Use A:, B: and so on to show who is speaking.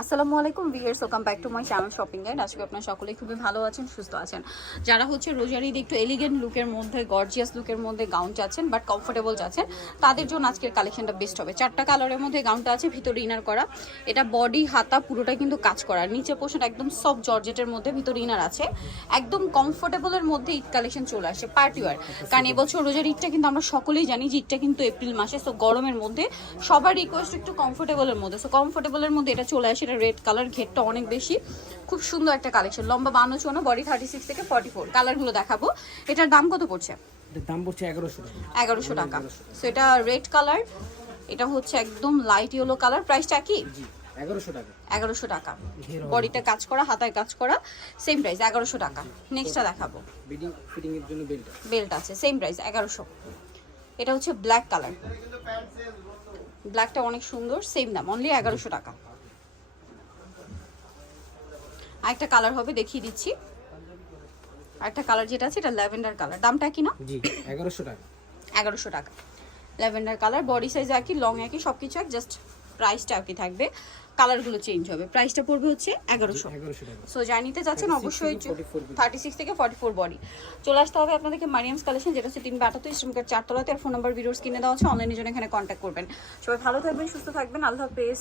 A: আসসালামু আলাইকুম viewers welcome back to my channel shopping guide আজকে আপনারা সকলেই খুবই ভালো আছেন, সুস্থ আছেন। যারা হচ্ছে রোজার ঈদ একটু এলিগেন্ট লুকের মধ্যে গর্জিয়াস লুকের মধ্যে গাউন চাচ্ছেন বাট কমফোর্টেবল চাচ্ছেন, তাদের জন্য আজকের কালেকশনটা বেস্ট হবে। চারটা কালারের মধ্যে গাউনটা আছে, ভিতরে ইনার করা। এটা বডি হাতা পুরোটা কিন্তু কাজ করা। নিচে পোর্শন একদম সফট জর্জেটের মধ্যে ভিতরে ইনার আছে। একদম কমফোর্টেবলের মধ্যে ঈদ কালেকশন চলে আসে পার্টি ওয়ার কারণ এবছর রোজার ঈদটা কিন্তু আমরা সকলেই জানি যে ঈদটা কিন্তু এপ্রিল মাসে সো গরমের মধ্যে সবার রিকোয়েস্ট একটু কমফোর্টেবলের মধ্যে। সো কমফোর্টেবলের মধ্যে এটা চলে আসে এটা রেড কালার ঘেরটা অনেক বেশি। খুব সুন্দর একটা কালেকশন লম্বা বান্ন চুয়ান্ন বডি থার্টি সিক্স থেকে ফর্টি ফোর কালারগুলো দেখাবো। এটার দাম কত পড়ছে?
B: দাম পড়ছে এগারোশো টাকা।
A: এগারোশো টাকা। সো এটা রেড কালার এটা হচ্ছে একদম লাইট ইয়েলো কালার প্রাইসটা কি?
B: এগারোশো টাকা।
A: বডিটা কাজ করা হাতায় কাজ করা। সেম প্রাইস এগারোশো টাকা। নেক্সটটা দেখাবো।
B: বেল্ট
A: আছে। সেম প্রাইস এগারোশো। এটা হচ্ছে ব্ল্যাক কালার ব্ল্যাকটা অনেক সুন্দর সেম দাম অনলি এগারোশো টাকা। আরেকটা কালার হবে দেখিয়ে দিচ্ছি। আরেকটা কালার যেটা আছে এটা ল্যাভেন্ডার কালার দামটা কি না?
B: জি এগারোশো টাকা।
A: এগারোশো টাকা। ল্যাভেন্ডার কালার বডি সাইজ একই লং একই সব কিছু এক জাস্ট প্রাইসটা একই থাকবে। কালারগুলো চেঞ্জ হবে। প্রাইসটা পড়বে হচ্ছে এগারোশো। সো যা নিতে চাচ্ছেন
B: 36
A: অবশ্যই
B: থেকে 44
A: থার্টি সিক্স থেকে ফর্টি ফোর বডি চলে আসতে হবে আপনাদেরকে মারিয়ামস কালেকশন যেটা হচ্ছে তিন বাটাতে শ্রমিকের চারতলাতে। আর ফোন নাম্বার ভিডিওস কিনে দেওয়া হচ্ছে অনলাইনের জন্য এখানে কন্ট্যাক্ট করবেন। সবাই ভালো থাকবেন সুস্থ থাকবেন। আল্লাহ হাফেজ।